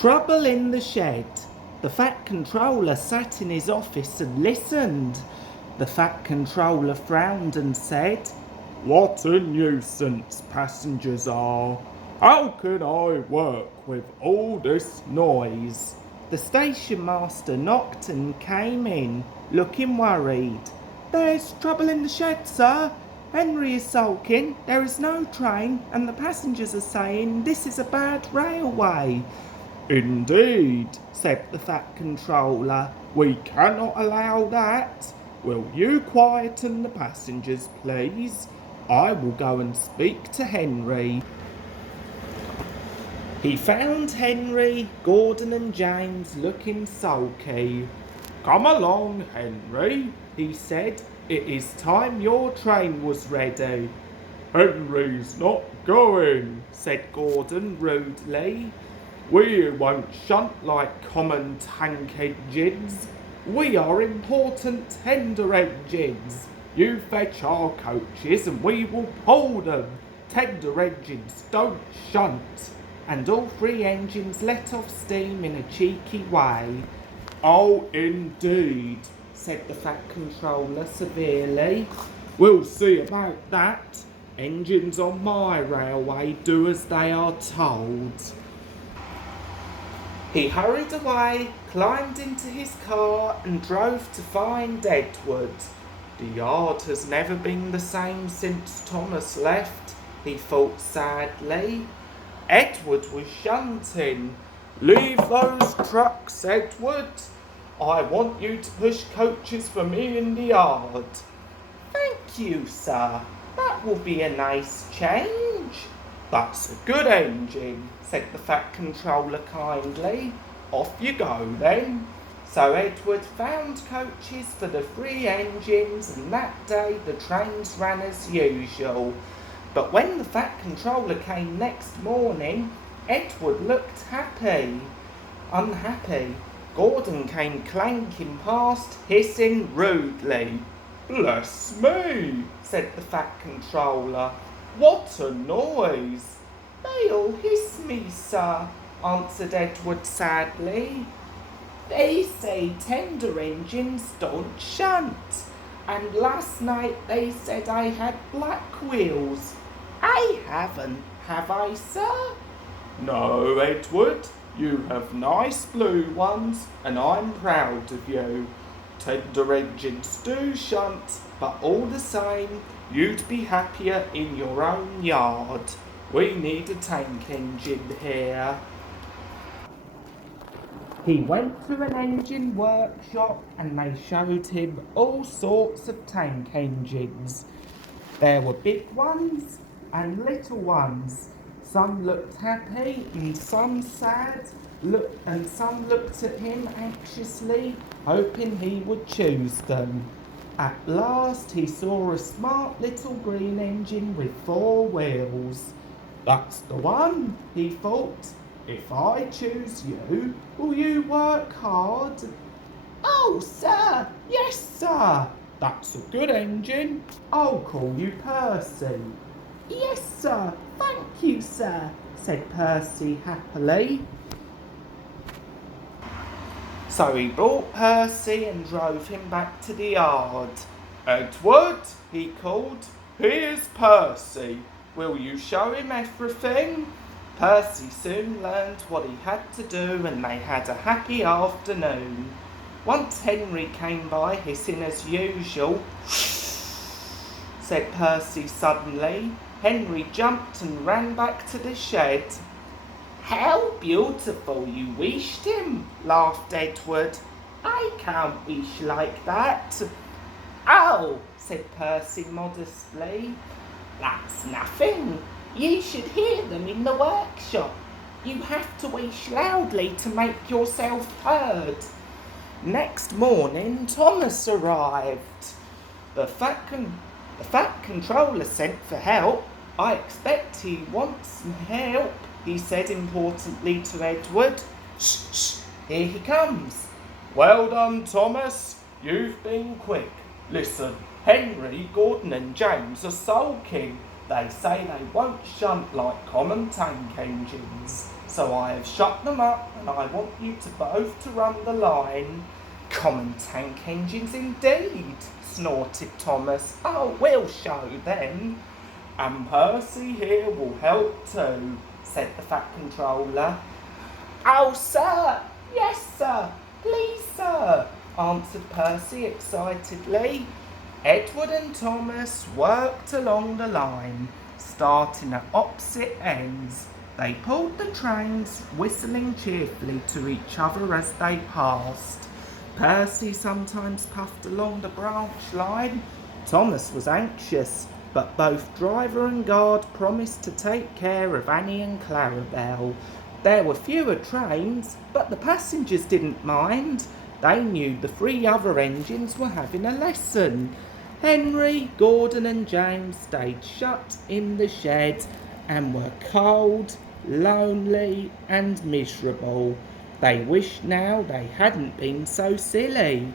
Trouble in the shed. The Fat Controller sat in his office and listened. The Fat Controller frowned and said, "What a nuisance passengers are. How can I work with all this noise?" The station master knocked and came in, looking worried. "There's trouble in the shed, sir. Henry is sulking, there is no train, and the passengers are saying this is a bad railway." "Indeed," said the Fat Controller. "we cannot allow that. Will you quieten the passengers, please? I will go and speak to Henry." He found Henry, Gordon and James looking sulky. "Come along, Henry," he said. "It is time your train was ready." "Henry's not going," said Gordon rudely. "We won't shunt like common tank engines. We are important tender engines. You fetch our coaches and we will pull them. Tender engines don't shunt." And all three engines let off steam in a cheeky way. "Oh, indeed," said the Fat Controller severely. "We'll see about that. Engines on my railway do as they are told." He hurried away, climbed into his car and drove to find Edward. The yard has never been the same since Thomas left, he thought sadly. Edward was shunting. "Leave those trucks, Edward. I want you to push coaches for me in the yard." "Thank you, sir. That will be a nice change." "That's a good engine," said the Fat Controller kindly. "Off you go then." So Edward found coaches for the three engines, and that day the trains ran as usual. But when the Fat Controller came next morning, Edward looked happy. Unhappy, Gordon came clanking past, hissing rudely. "Bless me," said the Fat Controller. "What a noise!" "They all hiss me, sir," answered Edward sadly. "They say tender engines don't shunt, and last night they said I had black wheels. I haven't, have I, sir?" "No, Edward, you have nice blue ones, and I'm proud of you. Tender engines do shunt, but all the same, you'd be happier in your own yard. We need a tank engine here." He went to an engine workshop and they showed him all sorts of tank engines. There were big ones and little ones. Some looked happy and some sad, and some looked at him anxiously, hoping he would choose them. At last he saw a smart little green engine with 4 wheels. "That's the one," he thought. "If I choose you, will you work hard?" "Oh, sir, yes, sir." "That's a good engine. "I'll call you Percy." "Yes, sir, thank you, sir," said Percy happily. So he brought Percy and drove him back to the yard. "Edward," he called, "here's Percy. Will you show him everything?" Percy soon learned what he had to do and they had a happy afternoon. Once Henry came by hissing as usual. Said Percy suddenly. Henry jumped and ran back to the shed. "How beautiful you wished him," laughed Edward. "I can't wish like that." "Oh," said Percy modestly, "that's nothing. You should hear them in the workshop. You have to wish loudly to make yourself heard." Next morning, Thomas arrived. The Fat Controller sent for help. "I expect he wants some help," he said importantly to Edward. "Shh, shh, here he comes." "Well done, Thomas. You've been quick. Listen, Henry, Gordon and James are sulking. They say they won't shunt like common tank engines," So I have shut them up, and I want you to both to run the line. Common tank engines indeed, snorted Thomas. Oh, we'll show them. And Percy here will help too, said the Fat Controller. Oh, sir! Yes, sir! Please, sir! Answered Percy excitedly. Edward and Thomas worked along the line, starting at opposite ends. They pulled the trains, whistling cheerfully to each other as they passed. Percy sometimes puffed along the branch line. Thomas was anxious, but both driver and guard promised to take care of Annie and Clarabelle. There were fewer trains, but the passengers didn't mind. They knew the 3 other engines were having a lesson. Henry, Gordon and James stayed shut in the shed and were cold, lonely and miserable. They wished now they hadn't been so silly.